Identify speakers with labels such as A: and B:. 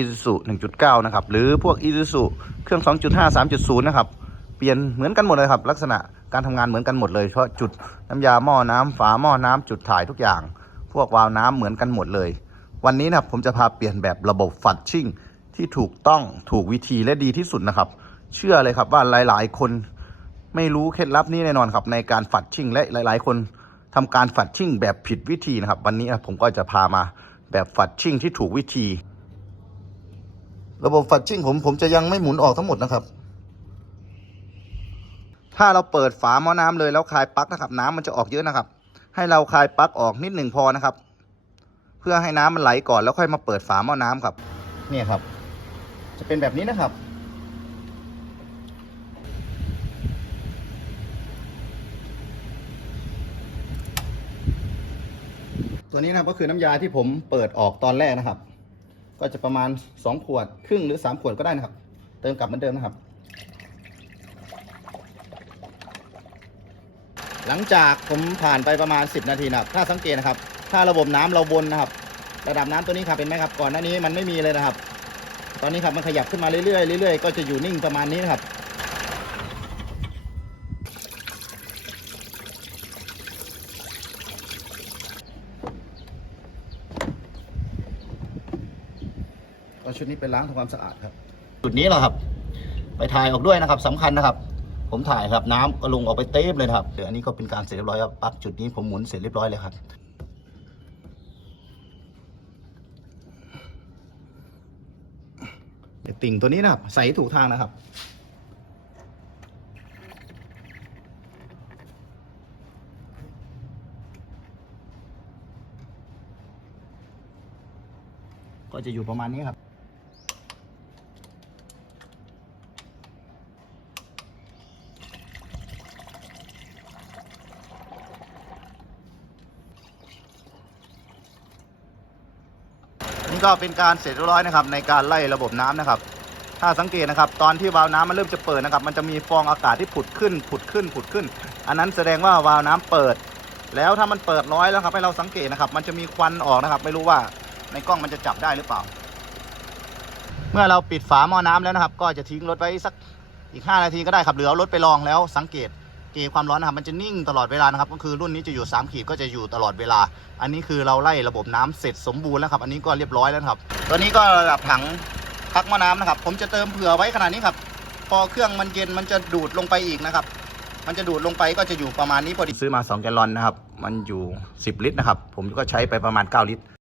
A: Isuzu 1.9 นะครับ หรือพวก Isuzu เครื่อง 2.5 3.0 นะครับ เปลี่ยนเหมือนกันหมดเลยครับ ลักษณะการทำงานเหมือนกันหมดเลย เพราะจุดน้ำยาหม้อน้ำฝาหม้อน้ำจุดถ่ายทุกอย่าง พวกวาล์วน้ำเหมือนกันหมดเลย วันนี้นะครับผมจะพาเปลี่ยนแบบระบบฟัดชิ่งที่ถูกต้องถูกวิธีและดีที่สุดนะครับ เชื่อเลยครับว่าหลาย ๆ คนไม่รู้เคล็ดลับนี้แน่นอนครับ ในการฝัดชิ่งและหลาย ๆ คนทำการฝัดชิ่งแบบผิดวิธีนะครับ วันนี้ผมก็จะพามาแบบฝัดชิ่งที่ถูกวิธี ระบบฝัดชิ่งผมผมจะยังไม่หมุนออกทั้งหมดนะครับ ถ้าเราเปิดฝาหม้อน้ำเลยแล้วคลายปลั๊กนะครับ น้ำมันจะออกเยอะนะครับ ให้เราคลายปลั๊กออกนิดหนึ่งพอนะครับ เพื่อให้น้ำมันไหลก่อนแล้วค่อยมาเปิดฝาหม้อน้ำครับ เนี่ยครับ จะเป็นแบบนี้นะครับตัวนี้นะครับก็คือน้ำยาที่ผมเปิดออกตอนแรกนะครับ ก็จะประมาณ 2 ขวดครึ่งหรือ 3 ขวดก็ได้นะครับ เติมกลับเหมือนเดิมนะครับ หลังจากผมผ่านไปประมาณ 10 นาทีนะครับ ถ้าสังเกตนะครับ ถ้าระบบน้ำเราบนนะครับ ระดับน้ำตัวนี้ครับเป็นไหมครับก่อนหน้านี้มันไม่มีเลยนะครับ ตอนนี้ครับมันขยับขึ้นมาเรื่อยๆเรื่อยๆก็จะอยู่นิ่งประมาณนี้นะครับ ก็ชุดนี้เป็นล้างทำความสะอาดครับ จุดนี้เหรอครับ ไปถ่ายออกด้วยนะครับสำคัญนะครับ ผมถ่ายครับน้ำก็ลงออกไปเต็มเลยครับเดี๋ยวอันนี้ก็เป็นการเสร็จเรียบร้อยครับปักจุดนี้ผมหมุนเสร็จเรียบร้อยเลยครับเดี๋ยวติ่งตัวนี้นะครับ ใส่ถูกทางนะครับก็จะอยู่ประมาณนี้ครับ ก็เป็นการเสร็จเรียบร้อยนะครับในการไล่ระบบน้ำนะครับ ถ้าสังเกตนะครับตอนที่วาล์วน้ำมันเริ่มจะเปิดนะครับ มันจะมีฟองอากาศที่ผุดขึ้นผุดขึ้นผุดขึ้น อันนั้นแสดงว่าวาล์วน้ำเปิด แล้วถ้ามันเปิดร้อยแล้วครับให้เราสังเกตนะครับ มันจะมีควันออกนะครับ ไม่รู้ว่าในกล้องมันจะจับได้หรือเปล่า เมื่อเราปิดฝาหม้อน้ำแล้วนะครับ ก็จะทิ้งรถไว้สักอีก 5 นาทีก็ได้ครับหรือเอารถไปลองแล้วสังเกต กความร้อนนะครับมันจะนิ่งตลอดเวลานะครับก็คือรุ่นนี้จะอยู่ 3 ขีดก็จะอยู่ตลอดเวลา อันนี้คือเราไล่ระบบน้ำเสร็จสมบูรณ์แล้วครับ อันนี้ก็เรียบร้อยแล้วครับ ตัวนี้ก็ระดับถังพักม้อน้ำนะครับ ผมจะเติมเผื่อไว้ขนาดนี้ครับ พอเครื่องมันเย็นมันจะดูดลงไปอีกนะครับ มันจะดูดลงไปก็จะอยู่ประมาณนี้พอดีซื้อมา 2 แกลลอนนะครับ มันอยู่ 10 ลิตรนะครับ ผมก็ใช้ไปประมาณ 9 ลิตร